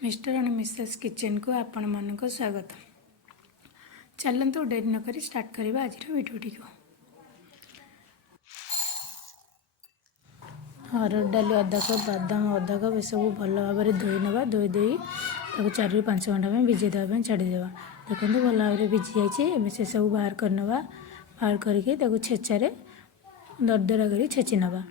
Mister and Mrs kitchen को आपण मानक स्वागत। चलतु डेरी नक स्टार्ट करवा आज भिडियोटी को। हरड़ डाली अधा कप, बादाम अधा कप, ये सब भल भाव में धोई ना। धोई दे 4 ରୁ 5 घंटा में भिजे देवाई छाड़देवा। देखो भल भाव में भिजी जाइए। से सब बाहर करना। बाहर करके छेचारे दरदरा कर छेची नवा।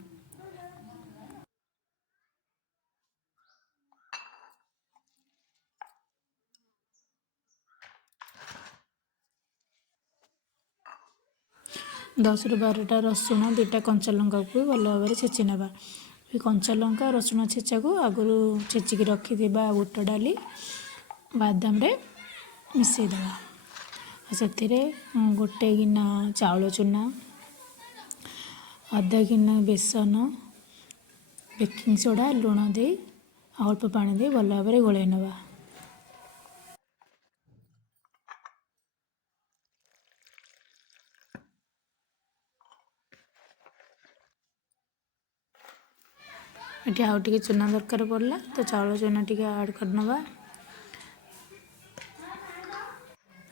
10 ରୁ 12ଟା रसुण, 2टा कंचा लंका को भल भाव में छेची नवा। कंचा लंका रसुण छेचा को आगु छेचिकी रखिथिबा बुट डाली बादाम रे मिसईदेवा। से गोटे गिना चाउल चूना, आधा गिना बेसन, बेकिंग सोडा, लुण दे अल्प पानी दे भल भाव में गोलाई नवा। ये आउ टे चूना दरकार पड़ला तो चाउल चूना टी ऐड करनवा।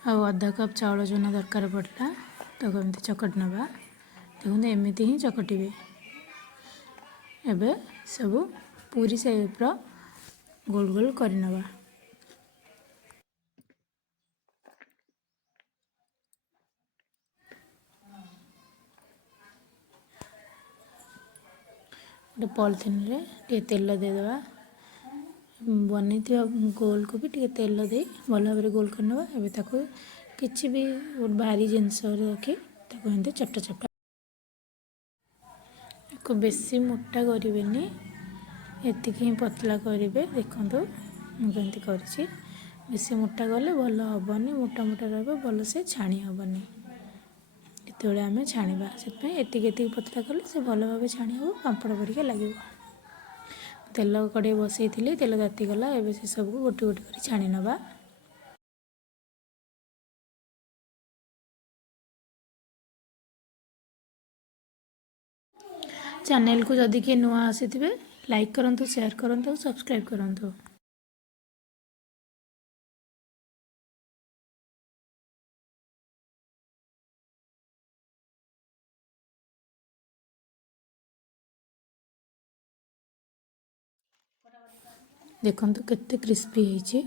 आधा कप चाउल चूना दरकार पड़ला तो एमती चकट नवा। देखो एमती ही चकटिबे। एबे सब पूरी शेप रो गोल गोल करनवा। गोटे पॉलिथिन रे टे तेल देदेवा। बनी गोल को भी टे तेल दे भल भाव में गोल करनवा। एबे ताको किछि भी भारी जिनस रखी ताको एंते चपटा चपटा को बेसी मोटा करेनि। एति ही पतला करेंगे। देखो मुझे करछि। बेसी मोटा गले भल हेनी। मोटा मोटा रहा भल से छाणी हेनी। जिते आम छाणा से एति पतला कले से भल भाव छाणी हम पापड़ परिका लगे। तेल कड़े बसई थी, तेल ताती गला। एबे से सब गोटे गोटे कर छाणी नवा। चैनल को जदि किए नुआ आसी थे लाइक करंतु, शेयर करंतु, सब्सक्राइब करंतु। देखंतु केते क्रिस्पी होईची।